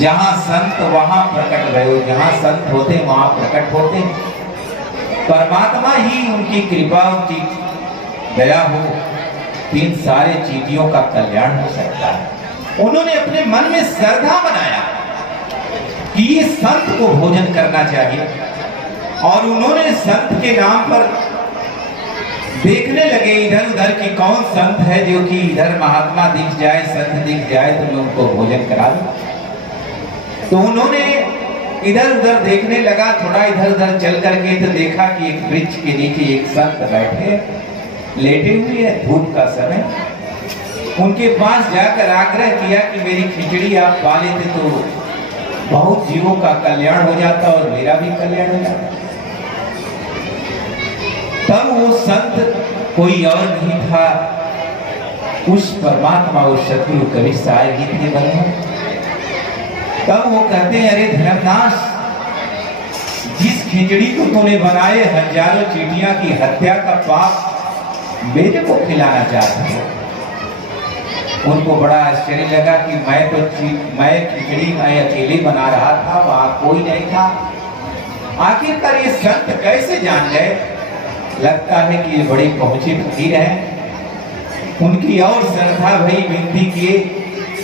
जहां संत वहां प्रकट भयो, जहां संत होते वहां प्रकट होते। परमात्मा ही उनकी कृपा, उनकी दया हो, इन सारे चीटियों का कल्याण हो सकता है। उन्होंने अपने मन में श्रद्धा बनाया कि ये संत को भोजन करना चाहिए, और उन्होंने संत के नाम पर देखने लगे इधर उधर कि कौन संत है जो कि इधर महात्मा दिख जाए, संत दिख जाए तो मैं उनको भोजन करा दूं। तो उन्होंने इधर उधर देखने लगा, थोड़ा इधर उधर चल करके तो देखा कि एक वृक्ष के नीचे एक संत बैठे लेटे हुए हैं, धूप का समय। उनके पास जाकर आग्रह किया कि मेरी खिचड़ी आप पा लेते तो बहुत जीवों का कल्याण हो जाता और मेरा भी कल्याण हो जाता। तब वो संत कोई और नहीं था, उस परमात्मा वो शत्रु कवि साय ही थे बने। तब वो कहते हैं, अरे धर्मदास, जिस खिचड़ी को तूने बनाए हजारों चींटियां की हत्या का पाप मेरे को खिलाना चाहते हो। उनको बड़ा आश्चर्य लगा कि मैं खिचड़ी मैं अकेले बना रहा था, वहां कोई नहीं था। आखिरकार ये संत कैसे जान गए? लगता है कि ये बड़े पहुंचे फकीर हैं। उनकी और श्रद्धा भई विनती किए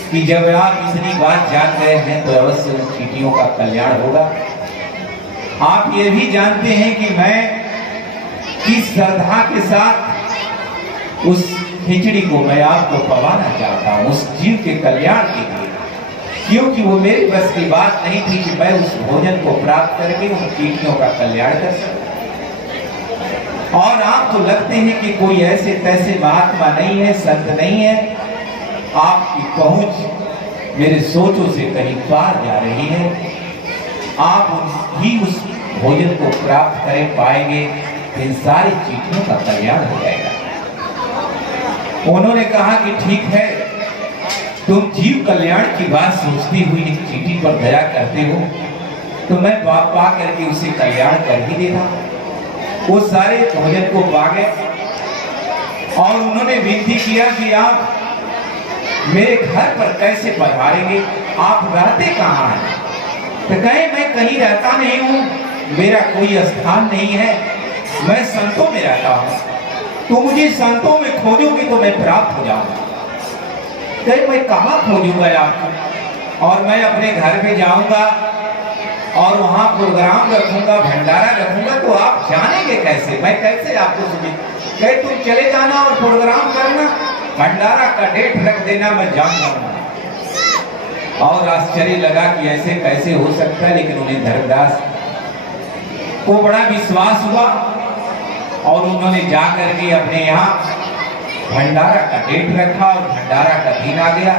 कि जब आप इतनी बात जान गए हैं तो अवश्य उन चींटियों का कल्याण होगा। आप ये भी जानते हैं कि मैं किस श्रद्धा के साथ उस खिचड़ी को मैं आपको पवाना चाहता हूँ, उस जीव के कल्याण के लिए, क्योंकि वो मेरी बस की बात नहीं थी कि मैं उस भोजन को प्राप्त करके उन चींटियों का कल्याण कर सकूं। और आप तो लगते हैं कि कोई ऐसे तैसे महात्मा नहीं है, संत नहीं है, आपकी पहुंच मेरे सोचों से कहीं पार जा रही है। आप ही उस भोजन को प्राप्त करें पाएंगे, इन सारी चींटियों का कल्याण हो जाएगा। उन्होंने कहा कि ठीक है, तुम जीव कल्याण की बात सोचती हुई एक चींटी पर दया करते हो, तो मैं पा करके उसे कल्याण कर ही देता। वो सारे भोजन को पा गए और उन्होंने विनती किया कि आप मेरे घर पर कैसे पधारेंगे, आप रहते कहाँ हैं? तो कहे, मैं कहीं रहता नहीं हूँ, मेरा कोई स्थान नहीं है, मैं संतों में रहता हूँ, तो मुझे संतों में खोजोगे तो मैं प्राप्त हो जाऊंगा। कहे, मैं कहाँ खोजूंगा आपको? और मैं अपने घर पे जाऊंगा और वहां प्रोग्राम रखूंगा, भंडारा रखूंगा, तो आप जानेंगे कैसे? मैं कैसे आपको सुने? कहे, तुम चले जाना और प्रोग्राम करना, भंडारा का डेट रख देना, मैं जाऊंगा। और आश्चर्य लगा कि ऐसे कैसे हो सकता है, लेकिन उन्हें धर्मदास को बड़ा विश्वास हुआ और उन्होंने जाकर के अपने यहाँ भंडारा का डेट रखा और भंडारा का दिन आ गया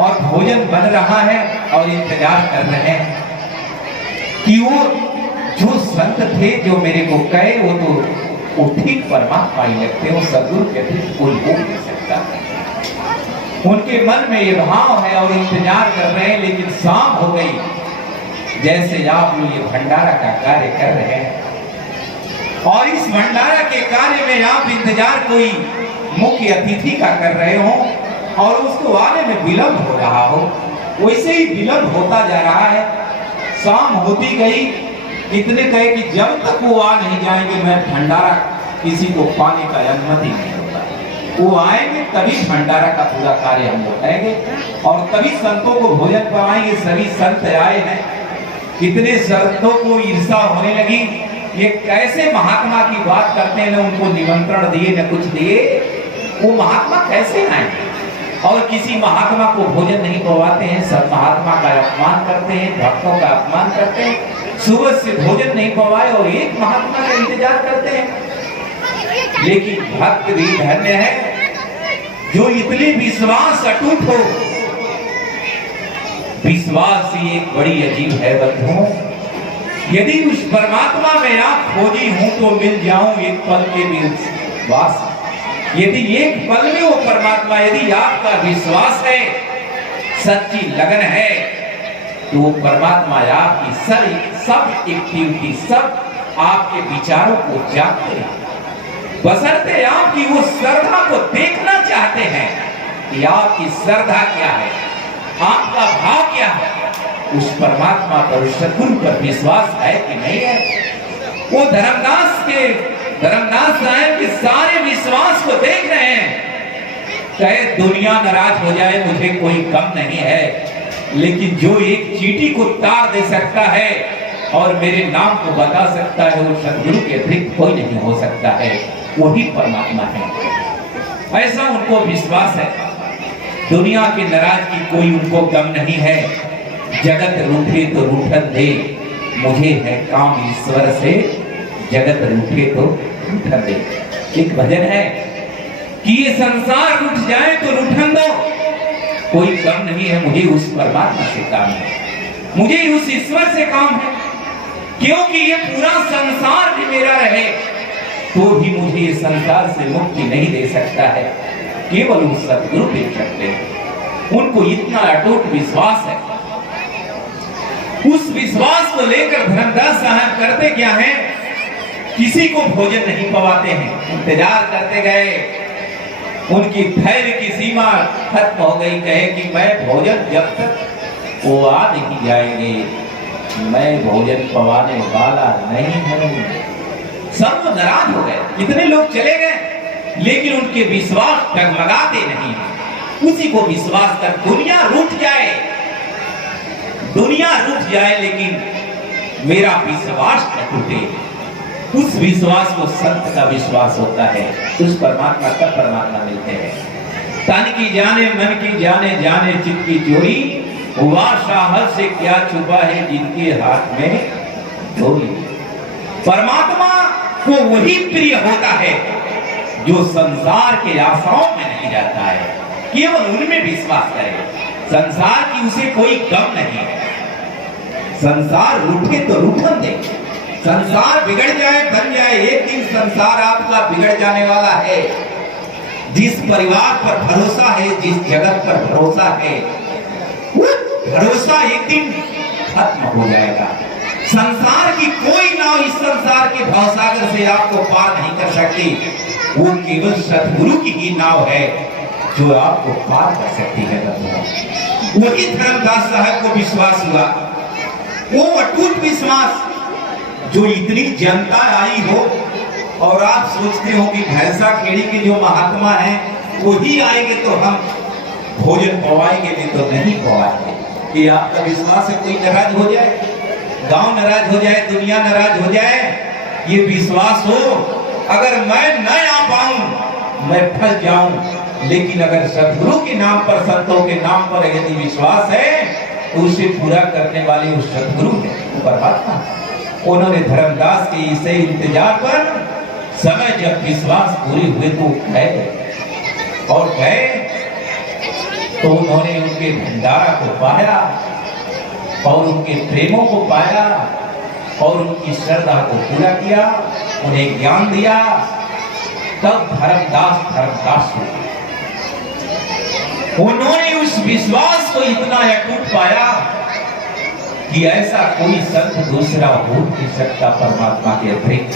और भोजन बन रहा है और इंतजार कर रहे हैं कि वो जो संत थे जो मेरे को कहे वो ठीक परमात्मा ही लगते, वो सदगुरु के कोई हो नहीं सकता। उनके मन में ये भाव है और इंतजार कर रहे हैं, लेकिन शाम हो गई। जैसे आप लोग ये भंडारा का कार्य कर रहे हैं और इस भंडारा के कार्य में आप इंतजार कोई मुख्य अतिथि का कर रहे हो और उसको आने में विलंब हो रहा हो, वैसे ही विलंब होता जा रहा है। शाम होती गई, इतने कहे कि जब तक वो आ नहीं जाएंगे मैं भंडारा किसी को पाने का अनुमति नहीं होता। वो आएंगे तभी भंडारा का पूरा कार्य हम लोग करेंगे और तभी संतों को भोजन कराएंगे। सभी संत आए हैं, कितने संतों को ईर्षा होने लगी, ये कैसे महात्मा की बात करते हैं, न उनको निमंत्रण दिए न कुछ दिए, वो महात्मा कैसे आएंगे? और किसी महात्मा को भोजन नहीं पवाते हैं, सब महात्मा का अपमान करते हैं, भक्तों का अपमान करते हैं, सुबह से भोजन नहीं पवाए और एक महात्मा का इंतजार करते हैं। लेकिन भक्त भी धन्य है जो इतनी विश्वास अटूट हो। विश्वास ही एक बड़ी अजीब है बंधुओं। यदि उस परमात्मा में आप खोजी हूं तो मिल जाऊं एक पल के भी वास। यदि एक पल में वो परमात्मा, यदि आपका विश्वास है, सच्ची लगन है, तो वो परमात्मा आपकी सब एक्टिविटी, सब आपके विचारों को जानते हैं। बशर्ते आपकी वो श्रद्धा को देखना चाहते हैं कि आपकी श्रद्धा क्या है, आपका भाव क्या है। उस परमात्मा पर, उस सद्गुरु पर विश्वास है कि नहीं है? वो धर्मदास साहब के सारे विश्वास को देख रहे हैं। कहे दुनिया नाराज हो जाए मुझे कोई गम नहीं है, लेकिन जो एक चींटी को तार दे सकता है और मेरे नाम को बता सकता है, वो सद्गुरु के अतिरिक्त कोई नहीं हो सकता है, वही परमात्मा है। ऐसा उनको विश्वास है। दुनिया के नाराजगी कोई उनको गम नहीं है। जगत रूठे तो रूठन दे, मुझे है काम ईश्वर से, जगत रूठे तो रूठन दे। एक भजन है कि ये संसार रूठ जाए तो रूठन दो, कोई गम नहीं है, मुझे उस परमात्मा से काम है, मुझे उस ईश्वर से काम है। क्योंकि ये पूरा संसार भी मेरा रहे तो भी मुझे इस संसार से मुक्ति नहीं दे सकता है, केवल उस सद्गुरु दे सकते हैं। उनको इतना अटूट विश्वास है। उस विश्वास को लेकर धर्मदास साहब करते क्या है, किसी को भोजन नहीं पवाते हैं, इंतजार करते गए। उनकी धैर्य की सीमा खत्म हो गई। कहे कि मैं भोजन जब तक वो आ नहीं जाएंगे, मैं भोजन पवाने वाला नहीं हूं। सब नाराज हो गए, इतने लोग चले गए, लेकिन उनके विश्वास डगमगाते नहीं। उसी को विश्वास कर दुनिया रूठ जाए, दुनिया रूठ जाए, लेकिन मेरा विश्वास न टूटे। उस विश्वास को संत का विश्वास होता है। उस परमात्मा का परमात्मा मिलते हैं। तन की जाने मन की जाने, जाने चित्त की चोरी, हुआ साहब से क्या छुपा है जिनके हाथ में डोरी। परमात्मा को वही प्रिय होता है जो संसार के आशाओं में नहीं जाता है, केवल उनमें विश्वास करे। संसार की उसे कोई गम नहीं है। संसार रूठे तो रूठन दे, संसार बिगड़ जाए बन जाए, एक दिन संसार आपका बिगड़ जाने वाला है। जिस परिवार पर भरोसा है, जिस जगत पर भरोसा है, वो भरोसा एक दिन खत्म हो जाएगा। संसार की कोई नाव इस संसार के भवसागर से आपको पार नहीं कर सकती। वो केवल सद्गुरु की ही नाव है जो आपको पार कर सकती है। वही धर्मदास साहब को विश्वास हुआ, वो अटूट विश्वास जो इतनी जनता आई हो और आप सोचते हो कि भैंसा खेड़ी के जो महात्मा हैं वो ही आएंगे तो हम भोजन पवाएंगे, नहीं तो नहीं पवाएंगे। कि आपका विश्वास है कोई नाराज हो जाए, गांव नाराज हो जाए, दुनिया नाराज हो जाए, ये विश्वास हो अगर मैं न आ पाऊं मैं फंस जाऊं। लेकिन अगर सद्गुरु के नाम पर, संतों के नाम पर यदि विश्वास है तो उसे पूरा करने वाले उस सद्गुरु है, परमात्मा। उन्होंने धर्मदास के इसे इंतजार पर समय जब विश्वास पूरी हुए तो गए, और गए तो उन्होंने उनके भंडारा को पाया और उनके प्रेमों को पाया और उनकी श्रद्धा को पूरा किया, उन्हें ज्ञान दिया। तब धर्मदास हुए। उन्होंने उस विश्वास को इतना अटूट पाया कि ऐसा कोई संत दूसरा हो नहीं सकता परमात्मा के अतिरिक्त।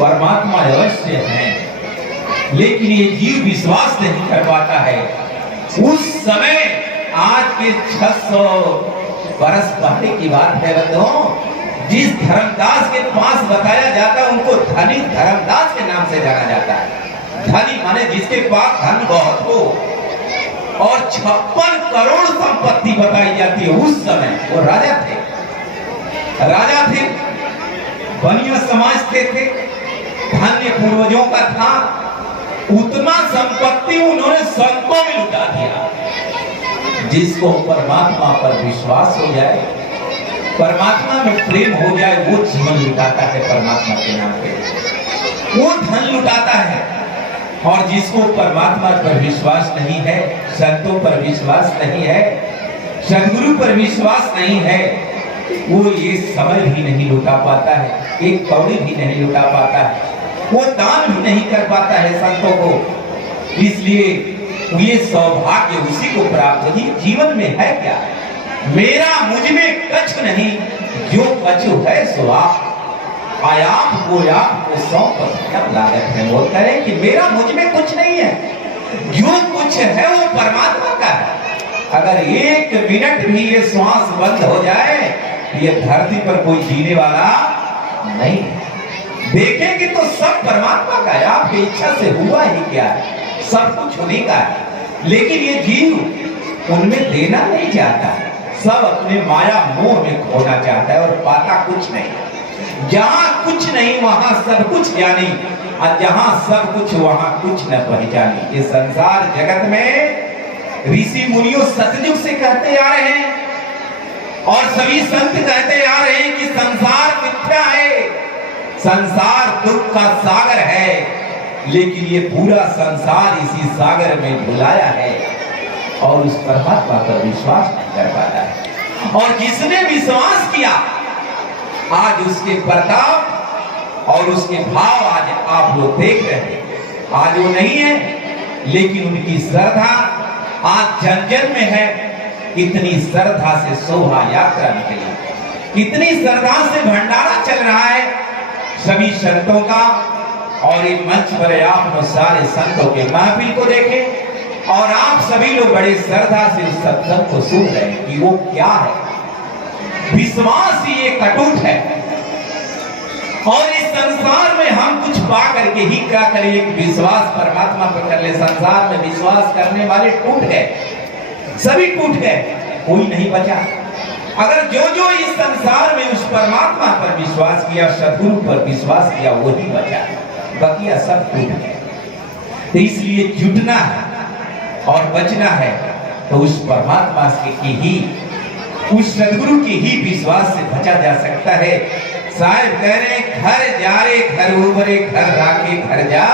परमात्मा अवश्य है, लेकिन ये जीव विश्वास नहीं कर पाता है। उस समय आज के 600 बरस पहले की बात है बंधुओं, जिस धर्मदास के पास बताया जाता उनको धनी धर्मदास के नाम से जाना जाता है। धनी माने जिसके पास धन बहुत हो, और 56 करोड़ संपत्ति बताई जाती है। उस समय वो राजा थे, बनिया समाज के थे, धन्य पूर्वजों का था। उतना संपत्ति उन्होंने संतों में लुटा दिया। जिसको परमात्मा पर विश्वास हो जाए, परमात्मा में प्रेम हो जाए, वो जीवन लुटाता है परमात्मा के नाम पे, वो धन लुटाता है। और जिसको परमात्मा पर विश्वास नहीं है, संतों पर विश्वास नहीं है, सद्गुरु पर विश्वास नहीं है, वो ये समय भी नहीं लुटा पाता है, एक कौड़ी भी नहीं लुटा पाता है, वो दान भी नहीं कर पाता है संतों को। इसलिए ये सौभाग्य उसी को प्राप्त होगी। जीवन में है क्या? मेरा मुझ में कछु नहीं, जो कछु है सो आप। आयाम को आपको सौंप क्या लागत है। वो करें कि मेरा मुझ में कुछ नहीं है, जो कुछ है वो परमात्मा का है। अगर एक मिनट भी ये श्वास बंद हो जाए, ये धरती पर कोई जीने वाला नहीं। देखेंगे तो सब परमात्मा का है, आपकी इच्छा से हुआ ही क्या है, सब कुछ उन्हीं का है। लेकिन ये जीव उनमें देना नहीं चाहता, सब अपने माया मोह में खोना चाहता है और पाता कुछ नहीं। जहां कुछ नहीं वहां सब कुछ जानी, और जहां सब कुछ वहां कुछ न पहचानी। ये संसार जगत में ऋषि मुनियों सतयुग से कहते आ रहे हैं और सभी संत कहते आ रहे हैं कि संसार मिथ्या है, संसार दुख का सागर है। लेकिन ये पूरा संसार इसी सागर में भुलाया है और उस परमात्मा पर विश्वास नहीं कर पाता है। और जिसने विश्वास किया, आज उसके प्रताप और उसके भाव आज आप लोग देख रहे हैं। आज वो नहीं है, लेकिन उनकी श्रद्धा आज जन जन में है। कितनी श्रद्धा से शोभा यात्रा निकली, कितनी श्रद्धा से भंडारा चल रहा है सभी संतों का। और एक मंच पर आप लोग सारे संतों के महफिल को देखें और आप सभी लोग बड़े श्रद्धा से उस सत्संग को सुन रहे हैं कि वो क्या है। विश्वास ही एक अटूट है और इस संसार में हम कुछ पा करके ही क्या करें, एक विश्वास परमात्मा पर कर ले। संसार में विश्वास करने वाले टूट गए, सभी टूट गए, कोई नहीं बचा। अगर जो जो इस संसार में उस परमात्मा पर विश्वास किया, सद्गुरु पर विश्वास किया, वही बचा, बकिया सब टूट गए। तो इसलिए जुटना है और बचना है तो उस परमात्मा की ही, उस सद्गुरु के ही विश्वास से बचा जा सकता है। साहिब कह रहे घर जा रे घर उबरे घर राखे घर जा,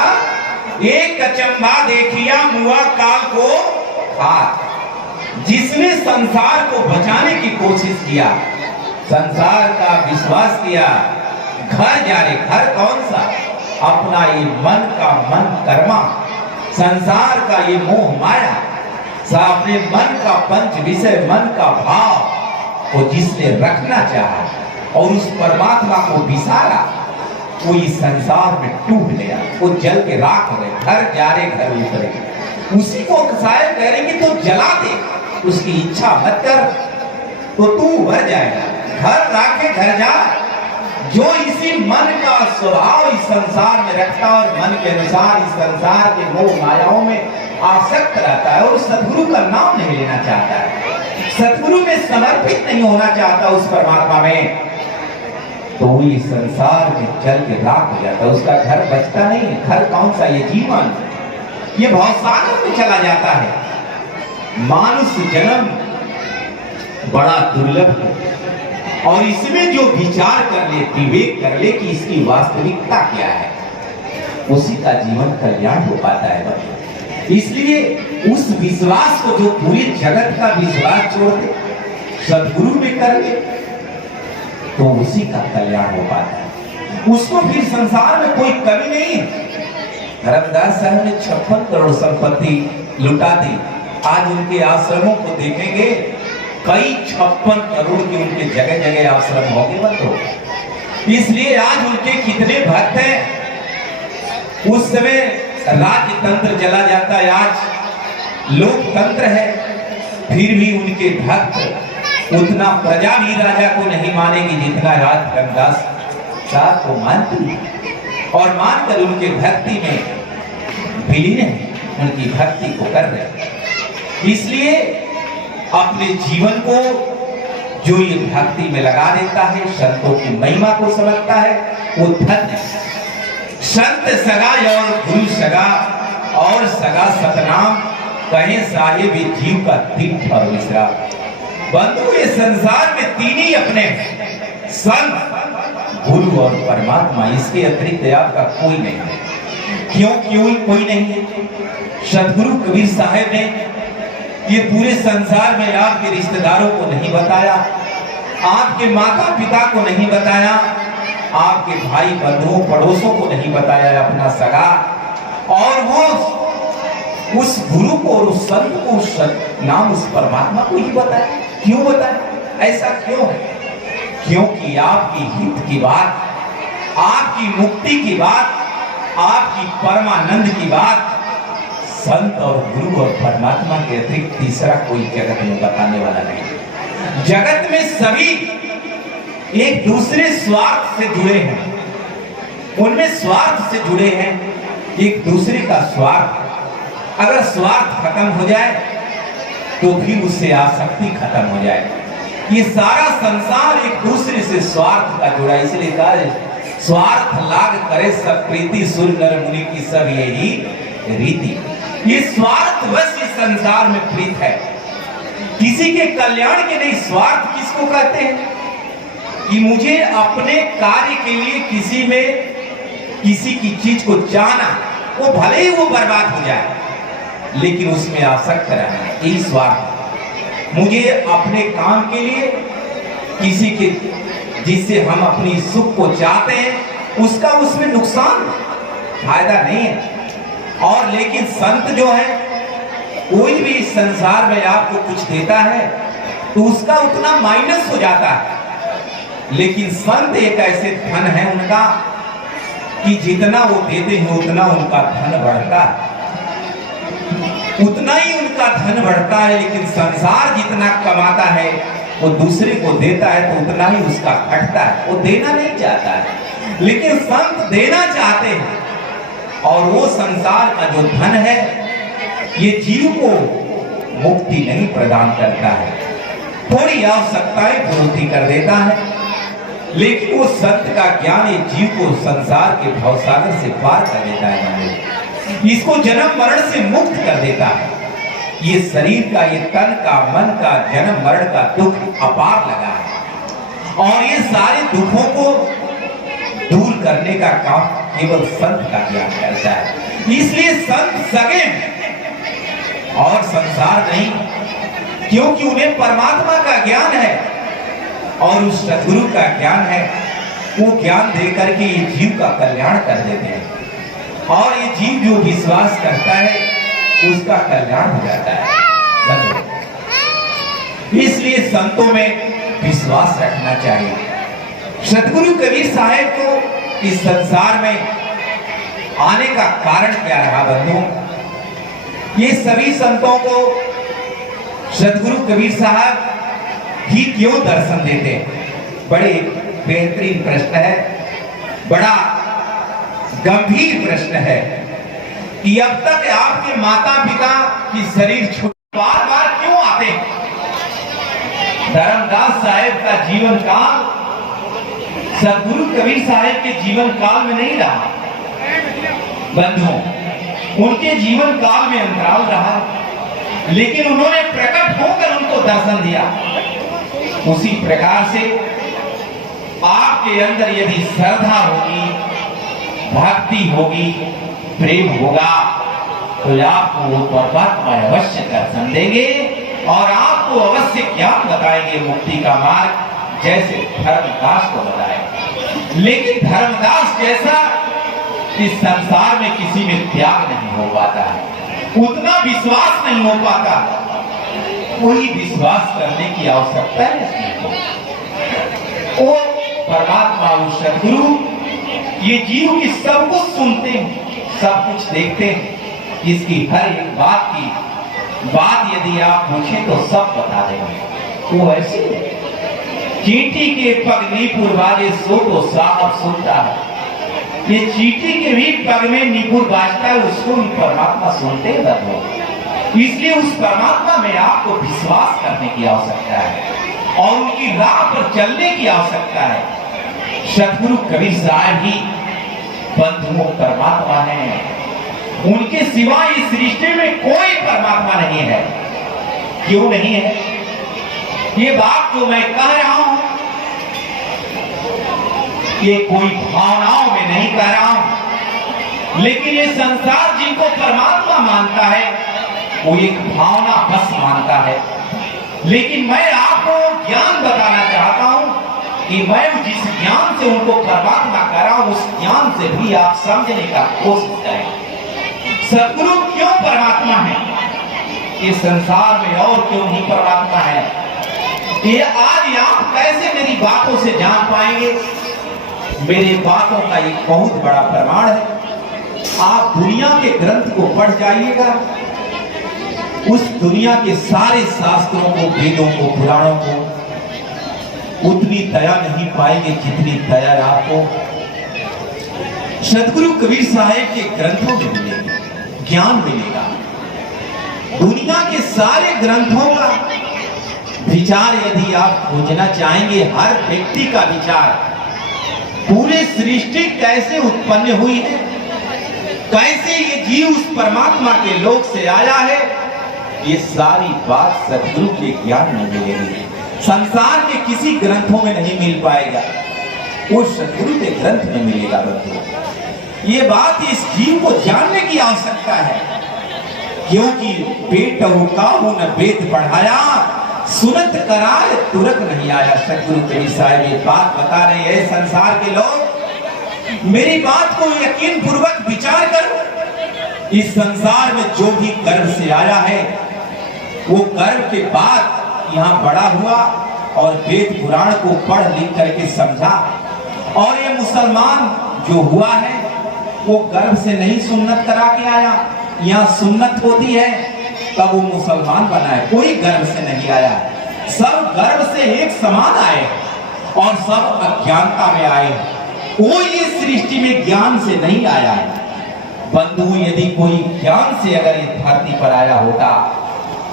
एक अचंबा देखिया मुआ काल को हाथ। जिसने संसार को बचाने की कोशिश किया, संसार का विश्वास किया, घर जा रे, घर कौन सा, अपना ये मन का मन कर्मा, संसार का ये मोह माया, अपने मन का पंच विषय मन का भाव को जिसने रखना चाहा और उस परमात्मा को विसारा, वो इस संसार में टूट गया, वो जल के राख हो गए। घर जा रे घर उतरे, उसी को शायद कह रहे कि तो जला दे, उसकी इच्छा मत कर तो तू भर जाएगा। घर राखे घर जा, जो इसी मन का स्वभाव इस संसार में रखता और मन के अनुसार इस संसार के मोह मायाओं में आसक्त रहता है और सद्गुरु का नाम नहीं लेना चाहता है, सद्गुरु में समर्पित नहीं होना चाहता उस परमात्मा में, तो वो इस संसार में चल के राख हो जाता है। उसका घर बचता नहीं। घर कौन सा, ये जीवन, ये भवसागर में चला जाता है। मानुष जन्म बड़ा दुर्लभ है और इसमें जो विचार कर ले, विवेक कर ले कि इसकी वास्तविकता क्या है, उसी का जीवन कल्याण हो पाता है। इसलिए उस विश्वास को जो पूरे जगत का विश्वास छोड़ दे, सद्गुरु में कर ले, तो उसी का कल्याण हो पाता है। उसको फिर संसार में कोई कमी नहीं है। धर्मदास साहब ने 56 करोड़ संपत्ति लुटा दी। आज उनके आश्रमों को देखेंगे, कई 56 करोड़ के उनके जगह जगह आश्रम होंगे बंद हो। इसलिए आज उनके कितने भक्त हैं। उस समय राज्य तंत्र चला जाता है, आज लोकतंत्र है, फिर भी उनके भक्त उतना प्रजा भी राजा को नहीं मानेगी जितना राज धर्मदास साहब को मानती है और मानकर उनके भक्ति में विलीन है, उनकी भक्ति को कर रहे हैं। इसलिए अपने जीवन को जो ये भक्ति में लगा देता है, संतों की महिमा को समझता है, वो धन्य है। संत सगा और गुरु सगा और सगा सतनाम, कहे साहिब जीव का तीर्थ और विश्राम। बंधु ये संसार में तीन ही अपने, संत गुरु और परमात्मा, इसके अतिरिक्त आपका कोई नहीं है। क्यों कोई नहीं है? सतगुरु कबीर साहब ने ये पूरे संसार में आपके रिश्तेदारों को नहीं बताया, आपके माता पिता को नहीं बताया, आपके भाई बंधुओं पड़ोसों को नहीं बताया, अपना सगा, और वो उस गुरु को और उस संत को, उस नाम उस परमात्मा को ही बताया। क्यों बताया? ऐसा क्यों है? क्योंकि आपकी हित की बात, आपकी मुक्ति की बात, आपकी परमानंद की बात संत और गुरु और परमात्मा के अतिरिक्त तीसरा कोई जगत में बताने वाला नहीं। जगत में सभी एक दूसरे स्वार्थ से जुड़े हैं, उनमें स्वार्थ से जुड़े हैं, एक दूसरे का स्वार्थ। अगर स्वार्थ खत्म हो जाए तो फिर उससे आसक्ति खत्म हो जाए। ये सारा संसार एक दूसरे से स्वार्थ का जुड़ा, इसलिए कहा स्वार्थ लाग करे सब प्रीति, सुर नर मुनि की सब यही रीति। ये स्वार्थ बस इस संसार में प्रीत है, किसी के कल्याण के नहीं। स्वार्थ किसको कहते हैं कि मुझे अपने कार्य के लिए किसी में किसी की चीज को चाहना, वो भले ही वो बर्बाद हो जाए लेकिन उसमें आसक्त रहना, यही स्वार्थ। मुझे अपने काम के लिए किसी के जिससे हम अपनी सुख को चाहते हैं उसका उसमें नुकसान फायदा नहीं है। और लेकिन संत जो है, कोई भी इस संसार में आपको कुछ देता है तो उसका उतना माइनस हो जाता है, लेकिन संत एक ऐसे धन है उनका कि जितना वो देते हैं उतना उनका धन बढ़ता है, उतना ही उनका धन बढ़ता है। लेकिन संसार जितना कमाता है वो दूसरे को देता है तो उतना ही उसका घटता है, वो देना नहीं चाहता है। लेकिन संत देना चाहते हैं और वो संसार का जो धन है ये जीव को मुक्ति नहीं प्रदान करता है, थोड़ी आवश्यकताएं पूर्ति कर देता है, लेकिन वो संत का ज्ञान ये जीव को संसार के भवसागर से पार कर देता है, इसको जन्म मरण से मुक्त कर देता है। ये शरीर का, ये तन का, मन का, जन्म मरण का दुख अपार लगा है और ये सारे दुखों को दूर करने का काम केवल संत का ज्ञान करता है। इसलिए संत सगे और संसार नहीं, क्योंकि उन्हें परमात्मा का ज्ञान है और उस सद्गुरु का ज्ञान है। वो ज्ञान देकर के ये जीव का कल्याण कर देते हैं और ये जीव जो विश्वास करता है उसका कल्याण हो जाता है। इसलिए संतों में विश्वास रखना चाहिए। सद्गुरु कबीर साहब को इस संसार में आने का कारण क्या रहा बंधुओं? ये सभी संतों को सद्गुरु कबीर साहब ही क्यों दर्शन देते? बड़े बेहतरीन प्रश्न है, बड़ा गंभीर प्रश्न है कि अब तक आपके माता पिता की शरीर छूट बार बार क्यों आते हैं? धर्मदास साहेब का जीवन काल सद्गुरु कबीर साहब के जीवन काल में नहीं रहा बंधुओं, उनके जीवन काल में अंतराल रहा, लेकिन उन्होंने प्रकट होकर उनको दर्शन दिया। उसी प्रकार से आपके अंदर यदि श्रद्धा होगी, भक्ति होगी, प्रेम होगा तो आपको वो परमात्मा अवश्य दर्शन देंगे और आपको अवश्य ज्ञान बताएंगे मुक्ति का मार्ग, जैसे धर्मदास को बताए। लेकिन धर्मदास जैसा इस संसार में किसी में त्याग नहीं हो पाता है, उतना विश्वास नहीं हो पाता, वही विश्वास करने की आवश्यकता है। वो परमात्मा उस सद्गुरु ये जीव की सब कुछ सुनते हैं, सब कुछ देखते हैं, इसकी हर एक बात यदि आप पूछें तो सब बता देंगे। वो ऐसे चींटी के पग नीपुर वाले सो तो साहब सुनता है, ये चींटी के भी पग में नीपुर बाजता है, उसको भी परमात्मा सुनते हैं। इसलिए उस परमात्मा में आपको विश्वास करने की आवश्यकता है और उनकी राह पर चलने की आवश्यकता है। सद्गुरु कबीर साहब ही बंधुओं परमात्मा है, उनके सिवा इस सृष्टि में कोई परमात्मा नहीं है। क्यों नहीं है? ये बात जो मैं कह रहा हूं ये कोई भावनाओं में नहीं कह रहा हूं, लेकिन ये संसार जिनको परमात्मा मानता है वो एक भावना बस मानता है। लेकिन मैं आपको ज्ञान बताना चाहता हूं कि मैं जिस ज्ञान से उनको परमात्मा कर रहा हूं उस ज्ञान से भी आप समझने का कोशिश करें। सद्गुरु क्यों परमात्मा है ये संसार में और क्यों नहीं परमात्मा है, ये आज आप कैसे मेरी बातों से जान पाएंगे? मेरी बातों का एक बहुत बड़ा प्रमाण है। आप दुनिया के ग्रंथ को पढ़ जाइएगा, उस दुनिया के सारे शास्त्रों को, वेदों को, पुराणों को उतनी दया नहीं पाएंगे जितनी दया आपको सदगुरु कबीर साहब के ग्रंथों में मिलेगी, ज्ञान मिलेगा। दुनिया के सारे ग्रंथों का विचार यदि आप खोजना चाहेंगे, हर व्यक्ति का विचार, पूरे सृष्टि कैसे उत्पन्न हुई है, कैसे ये जीव उस परमात्मा के लोक से आया है, ये सारी बात सदगुरु के ज्ञान में मिलेगी। संसार के किसी ग्रंथों में नहीं मिल पाएगा, वो सदगुरु के ग्रंथ में मिलेगा। ये बात इस जीव को जानने की आवश्यकता है, क्योंकि पेट हुकाहू न वेद पढ़ाया, सुनत करार तुरक नहीं आया। सदगुरु कबीर साहब ये बात बता रहे हैं, संसार के लोग मेरी बात को यकीन पूर्वक विचार करो। इस संसार में जो भी गर्भ से आया है, वो गर्भ के बाद यहाँ बड़ा हुआ और वेद पुराण को पढ़ लिख करके समझा। और ये मुसलमान जो हुआ है, वो गर्भ से नहीं सुन्नत करा के आया, यहाँ सुन्नत होती है तब वो मुसलमान बना है, कोई गर्भ से नहीं आया। सब गर्भ से एक समान आए और सब अज्ञानता में आए, कोई इस सृष्टि में ज्ञान से नहीं आया है। बंधु, यदि कोई ज्ञान से अगर इस धरती पर आया होता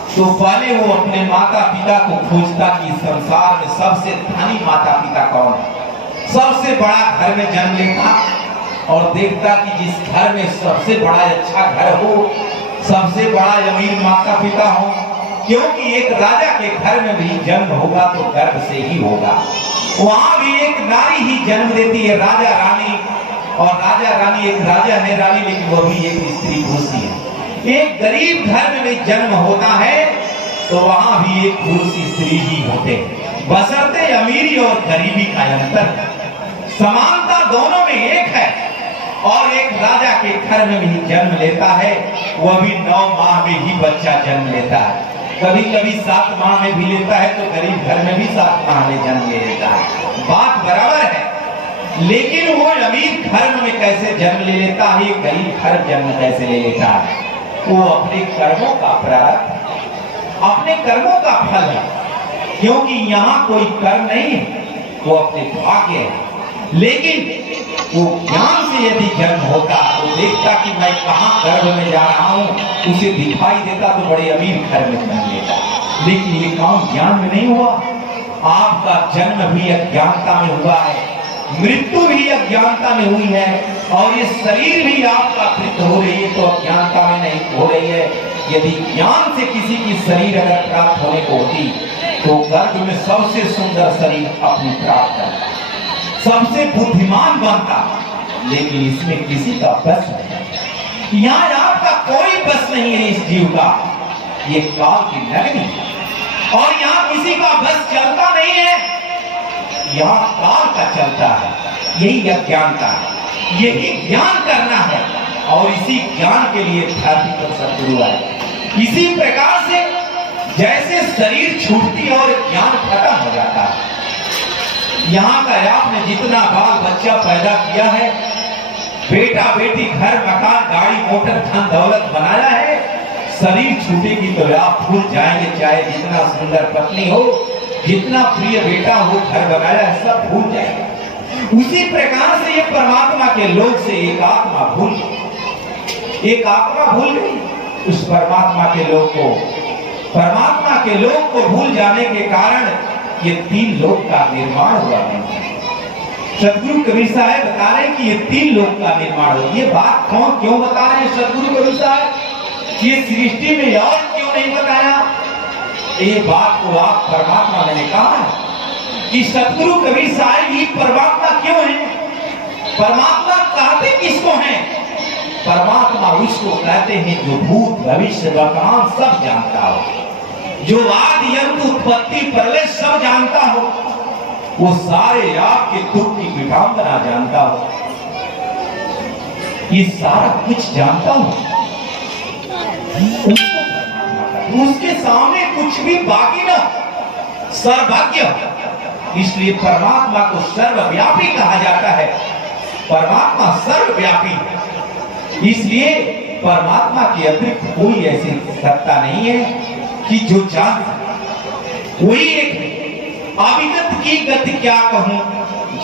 तो पहले वो अपने माता पिता को खोजता कि संसार में सबसे धनी माता पिता कौन है, सबसे बड़ा घर में जन्म लेता और देखता कि जिस घर में सबसे बड़ा अच्छा घर हो, सबसे बड़ा अमीर माता पिता हो, क्योंकि एक राजा के घर में भी जन्म होगा तो गर्भ से ही होगा। वहां भी एक नारी ही जन्म देती है, राजा रानी, और राजा रानी एक राजा है रानी, लेकिन वो भी एक स्त्री पुरुष है। एक गरीब घर में भी जन्म होता है तो वहां भी एक पुरुष स्त्री ही होते, बशर्ते अमीरी और गरीबी का अंतर, समानता दोनों में एक है। और एक राजा के घर में भी जन्म लेता है, वह भी 9 माह में ही बच्चा जन्म लेता है, कभी कभी 7 माह में भी लेता है, तो गरीब घर में भी 7 माह में जन्म ले लेता है, बात बराबर है। लेकिन वो अमीर घर में कैसे जन्म ले लेता है, गरीब घर जन्म कैसे ले लेता है, वो अपने कर्मों का प्रारब्ध, अपने कर्मों का फल है। क्योंकि यहाँ कोई कर्म नहीं है, वो अपने भाग्य है। लेकिन वो ज्ञान से यदि जन्म होता तो देखता कि मैं कहाँ गर्भ में जा रहा हूँ, उसे दिखाई देता तो बड़े अमीर घर में जन्म लेता। लेकिन ये काम ज्ञान में नहीं हुआ, आपका जन्म भी अज्ञानता में हुआ है, मृत्यु भी अज्ञानता में हुई है, और ये शरीर भी आपका मृत्यु हो रही है तो अज्ञानता में नहीं हो रही है। यदि ज्ञान से किसी की शरीर अगर प्राप्त होने को होती तो गर्भ में सबसे सुंदर शरीर अपनी प्राप्त करता, सबसे बुद्धिमान बनता, लेकिन इसमें किसी का बस नहीं। यहाँ आपका कोई बस नहीं है इस जीव का, ये काल की नगरी, और यहाँ किसी का बस चलता नहीं है, यहाँ काल का चलता है। यही अज्ञानता है, यही ज्ञान करना है, और इसी ज्ञान के लिए धरती पर सदगुरु आए। इसी प्रकार से जैसे शरीर छूटती और ज्ञान खत्म हो जाता है, यहाँ का आपने जितना बाल बच्चा पैदा किया है, बेटा बेटी, घर मकान, गाड़ी मोटर, धन दौलत बनाया है, शरीर छूटेगी तो आप भूल जाएंगे। चाहे जितना सुंदर पत्नी हो, जितना प्रिय बेटा हो, घर बनाया है, सब भूल जाएगा। उसी प्रकार से ये परमात्मा के लोक से एक आत्मा भूल गई उस परमात्मा के लोक को। परमात्मा के लोक को भूल जाने के कारण ये 3 लोक का निर्माण हुआ है। सदगुरु कबीर साहब बता रहे हैं कि ये 3 लोक का निर्माण हुआ। ये बात क्यों बता रहे हैं सदगुरु कबीर साहब? ये सृष्टि में और क्यों नहीं बताया? ये बात को आप परमात्मा मैंने कहा है कि सदगुरु कबीर साहब ही परमात्मा क्यों है? परमात्मा कहते किसको हैं? परमात्मा उसको कहते हैं जो भूत भविष्य वर्तमान सब जानता हो, जो आदि अंत उत्पत्ति प्रलय सब जानता हो, वो सारे आपके दुख की विडंबना जानता हो, ये सारा कुछ जानता हो, उसके सामने कुछ भी बाकी ना, सर्वज्ञ। इसलिए परमात्मा को सर्वव्यापी कहा जाता है। परमात्मा सर्वव्यापी है। इसलिए परमात्मा के अतिरिक्त कोई ऐसी सत्ता नहीं है कि जो जान कोई एक अविगत की गति क्या कहूं,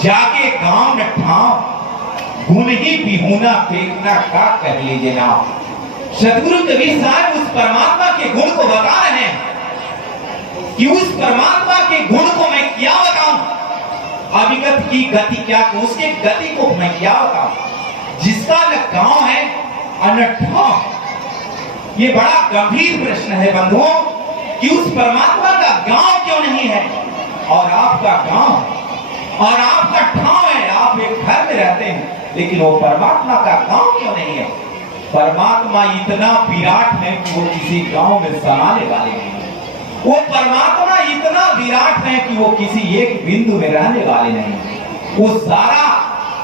जाके गांव न ठाव गुण ही बिहुना फेंकना का कह लीजिए ना। सदगुरु कबीर साहब उस परमात्मा के गुण को बता रहे हैं कि उस परमात्मा के गुण को मैं क्या बताऊं, अविगत की गति क्या कहूं, उसके गति को मैं क्या बताऊं, जिसका न गांव है और न ठाव। ये बड़ा गंभीर प्रश्न है बंधुओं कि उस परमात्मा का गांव क्यों नहीं है और आपका गांव और आपका ठाव है, आप एक घर में रहते हैं, लेकिन वो परमात्मा का गांव क्यों नहीं है। परमात्मा इतना विराट है कि वो किसी गांव में समाने वाले नहीं है। वो परमात्मा इतना विराट है कि वो किसी एक बिंदु में रहने वाले नहीं। वो सारा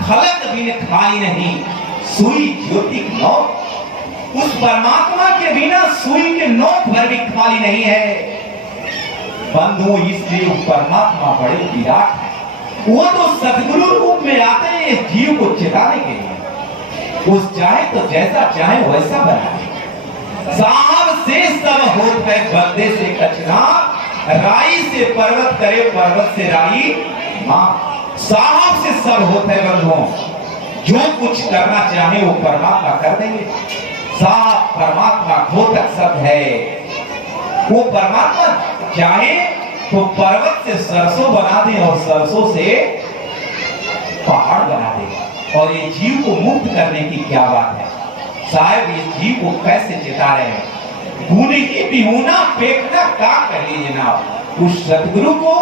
खलक भी खाली नहीं, सुई ज्योति नोक, उस परमात्मा के बिना सुई के नोक भर भी खाली नहीं है बंधु। इसलिए वो परमात्मा बड़े विराट है। वो तो सदगुरु रूप में आते हैं जीव को चेताने के लिए। उस चाहे तो जैसा चाहे वैसा बना दे। साहब से सब होत है बंदे से कचना, राई से पर्वत करे पर्वत से राई मां। साहब से सब होता है बंधुओं, जो कुछ करना चाहे वो परमात्मा कर देंगे। साहब परमात्मा घोतक सब है। वो परमात्मा चाहे तो पर्वत से सरसों बना दे और सरसों से पहाड़ बना दे। और ये जीव को मुक्त करने की क्या बात है साहब, इस जीव को कैसे चिता रहे हैं। गुण ही बिहुना फेंकना का कहिए जनाब। उस सदगुरु को,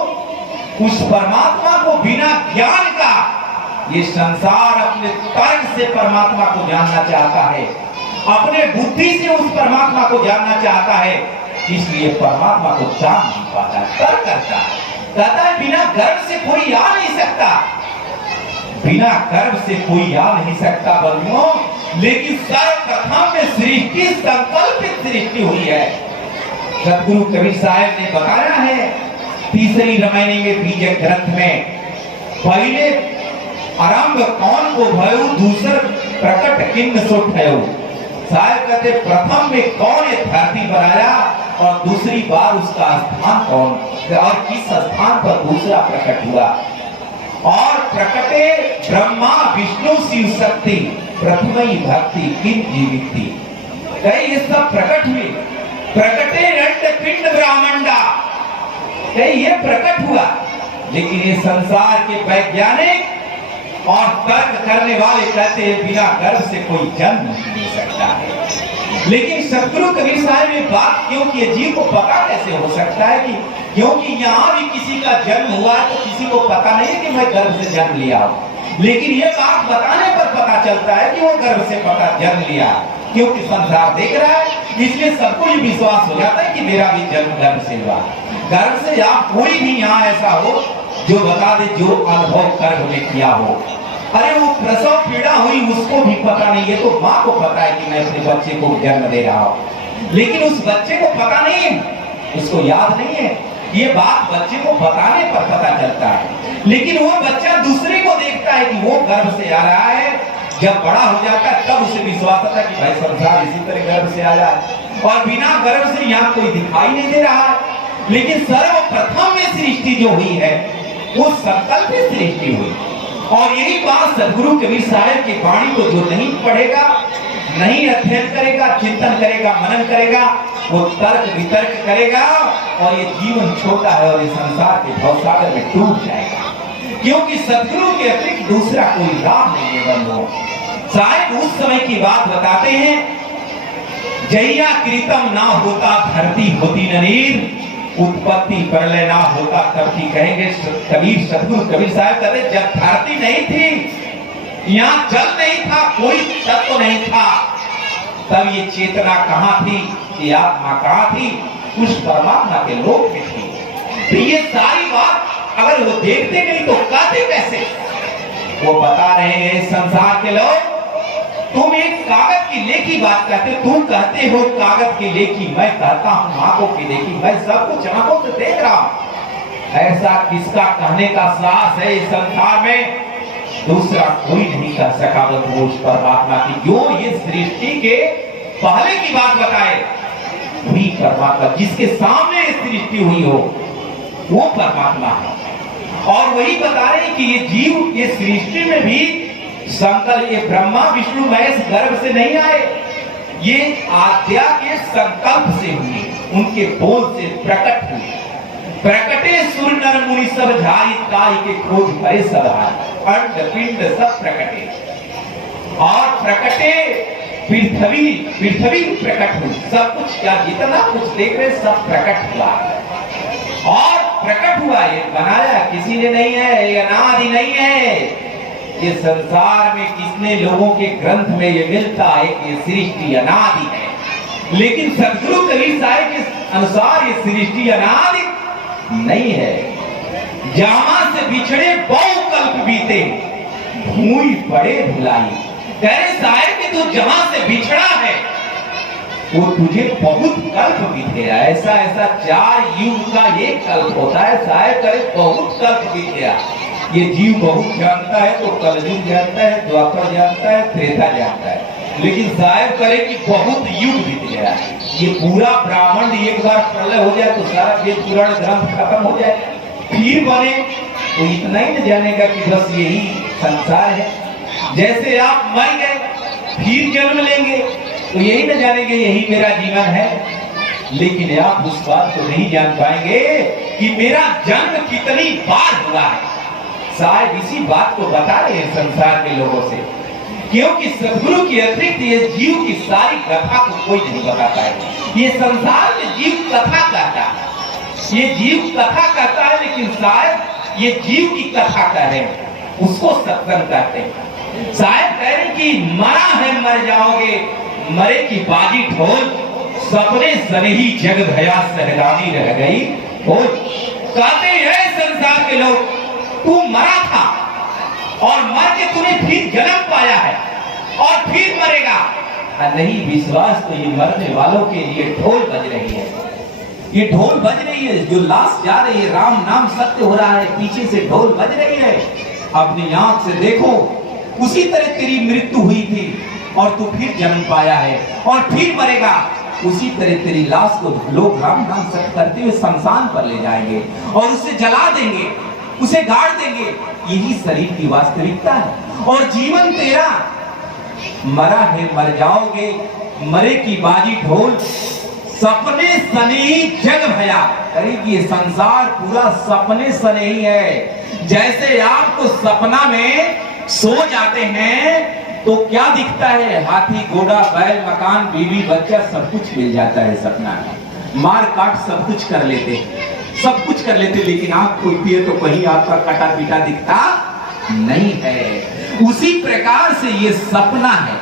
उस परमात्मा को बिना ज्ञान का ये संसार अपने तर्क से परमात्मा को जानना चाहता है, अपने बुद्धि से उस परमात्मा को जानना चाहता है। इसलिए परमात्मा को जान नहीं पाता, तर्क करता है, कहता है बिना गर्भ से कोई आ नहीं सकता, बिना गर्भ से कोई आ नहीं सकता बंधुओं। लेकिन सर्वप्रथम में सृष्टि संकल्पित सृष्टि हुई है। सदगुरु कबीर साहब ने बताया है तीसरी रामायणी में बीज ग्रंथ में, पहले आरंभ कौन को भयो दूसर प्रकट किन्न सो ठयो। साहब कहते प्रथम में कौन ये धरती बनाया और दूसरी बार उसका स्थान कौन और किस स्थान पर दूसरा प्रकट हुआ। और प्रकटे ब्रह्मा विष्णु शिव शक्ति प्रथमई भक्ति किन जीविती। कई ये सब प्रकट हुए। प्रकटे रंड पिंड ब्रह्मांडा, कई ये प्रकट हुआ। लेकिन ये संसार के वैज्ञानिक और तर्क करने वाले कहते हैं बिना गर्भ से कोई जन्म नहीं ले सकता है। लेकिन सदगुरु कबीर साहब ये बात क्योंकि जीव को पता कैसे हो सकता है कि क्योंकि यहाँ भी किसी का जन्म हुआ है तो किसी को पता नहीं है कि मैं गर्भ से जन्म लिया हूँ। लेकिन ये बात बताने पर पता चलता है कि वो गर्भ से पता जन्म लिया, क्योंकि संसार देख रहा है। इसलिए सबको ये विश्वास हो जाता है कि मेरा भी जन्म गर्भ से हुआ। गर्भ से आप कोई भी यहाँ ऐसा हो जो बता दे जो अनुभव गर्भ में किया हो। अरे वो प्रसव पीड़ा हुई उसको भी पता नहीं है, तो माँ को पता है कि मैं अपने बच्चे को जन्म दे रहा हूँ, लेकिन उस बच्चे को पता नहीं है, उसको याद नहीं है। ये बात बच्चे को बताने पर पता चलता है। लेकिन वो बच्चा दूसरे को देखता है कि वो गर्भ से आ रहा है। जब बड़ा हो जाता है तब उसे विश्वास आता है कि भाई संसार इसी तरह गर्भ से आया है और बिना गर्भ से यहाँ कोई दिखाई नहीं दे रहा है। लेकिन सर्वप्रथम में सृष्टि जो हुई है वो संकल्पित सृष्टि हुई। और यही बात सदगुरु कबीर साहब की वाणी को जो नहीं पढ़ेगा, नहीं अध्ययन करेगा, चिंतन करेगा, मनन करेगा, वो तर्क वितर्क करेगा और ये जीवन छोटा है और ये संसार के भवसागर में डूब जाएगा। क्योंकि सदगुरु के अतिरिक्त दूसरा कोई राह नहीं है बंधुओं। साहब उस समय की बात बताते हैं, जैया कृतम ना होता धरती होती ननीर, उत्पत्ति प्रलय ना होता तब की कहेंगे कबीर। सदगुरु कबीर साहब कहते जब धरती नहीं थी, यहाँ जल नहीं था, कोई तत्व नहीं था, तब ये चेतना कहाँ थी, ये आत्मा कहाँ थी, उस परमात्मा के लोक में थी। तो ये सारी बात अगर वो देखते नहीं तो कहते कैसे। वो बता रहे हैं संसार के लोग, तुम एक कागज की लेखी बात कहते, तुम कहते हो कागज की लेखी, मैं कहता हूं आंखों की लेखी, मैं सब कुछ आंखों से देख रहा हूं। ऐसा किसका कहने का साहस है इस संसार में दूसरा कोई नहीं कर सका वो परमात्मा की। जो ये सृष्टि के पहले की बात बताए वही परमात्मा, जिसके सामने सृष्टि हुई हो वो परमात्मा है। और वही बता रहे कि ये जीव ये सृष्टि में भी संकल्प, ये ब्रह्मा विष्णु महेश गर्भ से नहीं आए, ये आद्या के संकल्प से हुए, उनके बोल से प्रकट हुए। प्रकटे सुर नर मुनि सब झारी, काय के खोज भरे सब अंड पिंड सब प्रकटे। और प्रकटे पृथ्वी, पृथ्वी प्रकट हुई, सब कुछ क्या जितना कुछ देख रहे सब प्रकट हुआ। और प्रकट हुआ, ये बनाया किसी ने नहीं है, ये अनादि नहीं है। ये संसार में कितने लोगों के ग्रंथ में ये मिलता है कि ये सृष्टि अनादि है, लेकिन सदगुरु कबीर साहिब के अनुसार ये सृष्टि अनादि नहीं है। जामा से बिछड़े बहु कल्प बीते, भूई पड़े भुलाई। कह रहे साहिब कि तू जहां से बिछड़ा है वो तुझे बहुत कल्प बीते। ऐसा ऐसा 4 युग का एक कल्प होता है। साहिब करे बहुत कल्प बीत गया। ये जीव बहुत जानता है तो कलयुग जानता है, द्वापर जानता है, त्रेता जानता है, लेकिन साहिब करे कि बहुत युग बीत गया। ये पूरा ब्राह्मण एक बार प्रलय हो जाए तो सारा वेद पुराण ग्रंथ खत्म हो जाए, फिर बने तो इतना ही न जानेगा कि बस यही संसार है। जैसे आप मर गए फिर जन्म लेंगे तो यही न जानेंगे यही मेरा जीवन है, लेकिन आप उस बात को नहीं जान पाएंगे कि मेरा जन्म कितनी बार हुआ है। साहिब इसी बात को बता रहे हैं संसार के लोगों से, क्योंकि सदगुरु के अतिरिक्त ये जीव की सारी कथा को कोई नहीं बताता है। ये संसार में जीव कथा कहता है, ये जीव कथा कहता है, लेकिन साहिब ये जीव की कथा कह रहे हैं, उसको सत्संग कहते हैं। साहिब कह रहे कि मरा है मर जाओगे, मरे की बाजी ढोल, सपने सने ही जग भया सहरानी रह गई खोज। कहते हैं संसार के लोग तू मरा था और मर के तूने फिर जन्म पाया है और फिर मरेगा। नहीं विश्वास तो ये मरने वालों के लिए ढोल बज रही है, ये ढोल बज रही है। जो लाश जा रही है, राम नाम सत्य हो रहा है, पीछे से ढोल बज रही है। अपनी आंख से देखो, उसी तरह तेरी मृत्यु हुई थी और तू फिर जन्म पाया है और फिर मरेगा। उसी तरह तेरी लाश को लोग राम नाम सत्य करते हुए शमशान पर ले जाएंगे और उसे जला देंगे, उसे गाड़ देंगे। यही शरीर की वास्तविकता है। और जीवन तेरा मरा है मर जाओगे, मरे की बाजी ढोल, सपने सने ही जग भया। करेगी ये संसार पूरा सपने सने ही है। जैसे आपको सपना में सो जाते हैं तो क्या दिखता है? हाथी घोड़ा बैल मकान बीवी बच्चा सब कुछ मिल जाता है सपना में, मार काट सब कुछ कर लेते, सब कुछ कर लेते, लेकिन आंख खुलती है तो कहीं आपका कटा पीटा दिखता नहीं है। उसी प्रकार से ये सपना है,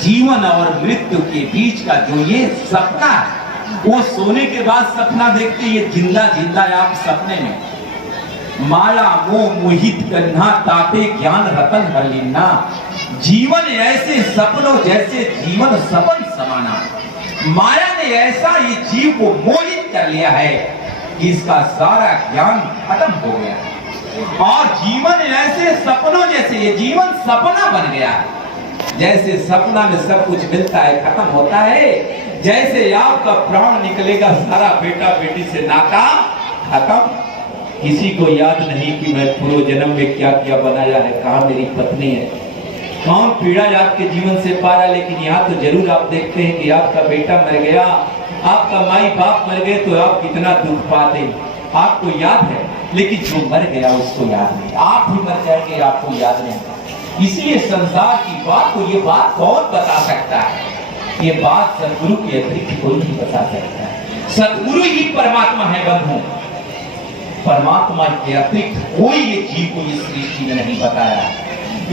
जीवन और मृत्यु के बीच का जो ये सपना है, वो सोने के बाद सपना देखते, ये जिंदा जिंदा आप सपने में माया मोह मोहित कन्हा ताते ज्ञान रतन हरलिन्ना। जीवन ऐसे सपनों जैसे जीवन सपन समाना। माया ने ऐसा ये जीव को मोहित कर लिया है कि इसका सारा ज्ञान खत्म हो गया और जीवन ऐसे सपनों जैसे ये जीवन सपना बन गया है। जैसे सपना में सब कुछ मिलता है खत्म होता है, जैसे आपका प्राण निकलेगा सारा बेटा बेटी से नाता खत्म। किसी को याद नहीं कि मैं पूर्व जन्म में क्या क्या बनाया है, कहाँ मेरी पत्नी है, कौन पीड़ा आपके जीवन से पाया। लेकिन यहाँ तो जरूर आप देखते हैं कि आपका बेटा मर गया, आपका माई बाप मर गए तो आप कितना दुख पाते, आपको याद है। लेकिन जो मर गया उसको याद नहीं, आप भी मर जाएंगे आपको याद नहीं। इसलिए संसार की बात को ये बात कौन बता सकता है? ये बात सदगुरु के अतिरिक्त कोई नहीं बता सकता है। सदगुरु ही परमात्मा है बंधु, परमात्मा के अतिरिक्त कोई ये जीव को इस सृष्टि में नहीं बताया।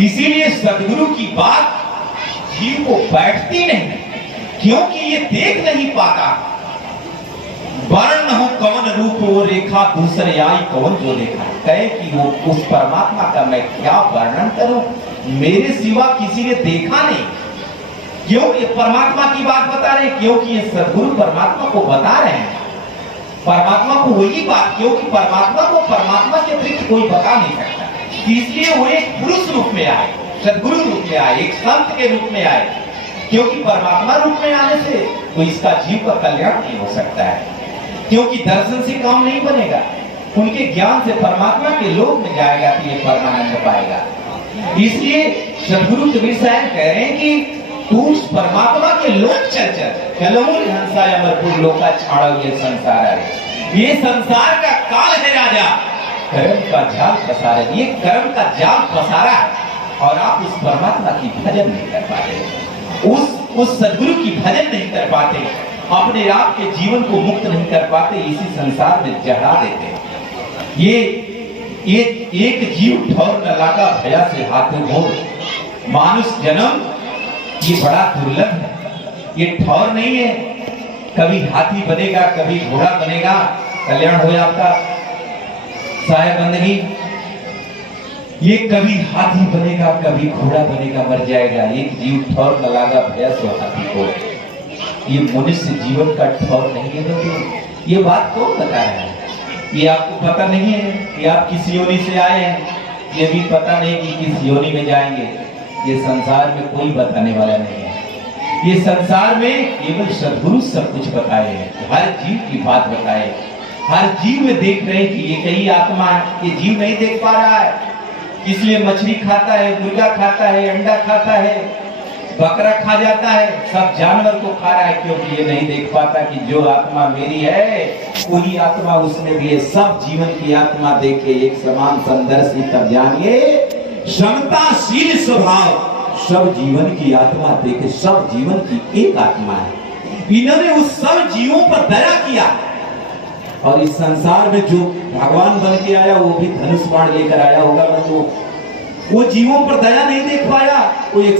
इसीलिए सदगुरु की बात जीव को बैठती नहीं, क्योंकि ये देख नहीं पाता। वर्ण हो कौन रूप वो रेखा, दूसरे आई कौन जो देखा। कहे कि वो उस परमात्मा का मैं क्या वर्णन करूं, मेरे सिवा किसी ने देखा नहीं। क्यों ये परमात्मा की बात बता रहे? क्योंकि ये सदगुरु परमात्मा को बता रहे हैं, परमात्मा को वही बात, क्योंकि परमात्मा को परमात्मा के अतिरिक्त कोई बता नहीं सकता। इसलिए वो एक पुरुष रूप में आए, सदगुरु रूप में आए, एक संत के रूप में आए, क्योंकि परमात्मा रूप में आने से तो इसका जीव का कल्याण नहीं हो सकता है, क्योंकि दर्शन से काम नहीं बनेगा, उनके ज्ञान से परमात्मा के लोक में जाएगा तो ये परमानंद पाएगा। इसलिए सदगुरु कबीर साहब कह रहे हैं कि तू उस परमात्मा के लोक चल चलो हंसा अमरपुर लोका छाड़ा ये संसार है, ये संसार का काल है राजा, कर्म का जाल पसारा, ये कर्म का जाल पसारा है और आप उस परमात्मा की भजन नहीं कर पाते, उस सदगुरु की भजन नहीं कर पाते, अपने आप के जीवन को मुक्त नहीं कर पाते, इसी संसार में जड़ा देते। ये एक जीव ठौर न लागा भया से हाथों मोर, मानुष जन्म ये बड़ा दुर्लभ है, ये ठौर नहीं है, कभी हाथी बनेगा कभी घोड़ा बनेगा, कल्याण हो आपका साहेब बंदगी, ये कभी हाथी बनेगा कभी घोड़ा बनेगा, मर जाएगा। एक जीव ठौर न लागा भया सो हाथी को, ये मनुष्य जीवन का ठौर नहीं है। तो ये बात कौन बता रहा है? ये आपको पता नहीं है कि आप किस योनि से आए हैं, ये भी पता नहीं कि किस योनि में जाएंगे, ये संसार में कोई बताने वाला नहीं है। ये संसार में केवल सद्गुरु सब कुछ बताए हैं, हर जीव की बात बताए, हर जीव में देख रहे हैं कि ये कहीं आत्मा है, ये जीव नहीं देख पा रहा है, इसलिए मछली खाता है, मुर्गा खाता है, अंडा खाता है, बकरा खा जाता है, सब जानवर को खा रहा है, क्योंकि ये नहीं देख पाता कि जो आत्मा मेरी है वही आत्मा उसमें भी है। सब जीवन की आत्मा देखे एक समान संदर्शी, तब जानिए समताशील स्वभाव, सब जीवन की आत्मा देखे, सब जीवन की एक आत्मा है। इन्होंने उस सब जीवों पर दया किया और इस संसार में जो भगवान बन के आया वो भी धनुष बाण लेकर आया होगा, वो जीवों पर दया नहीं देख पाया, वो एक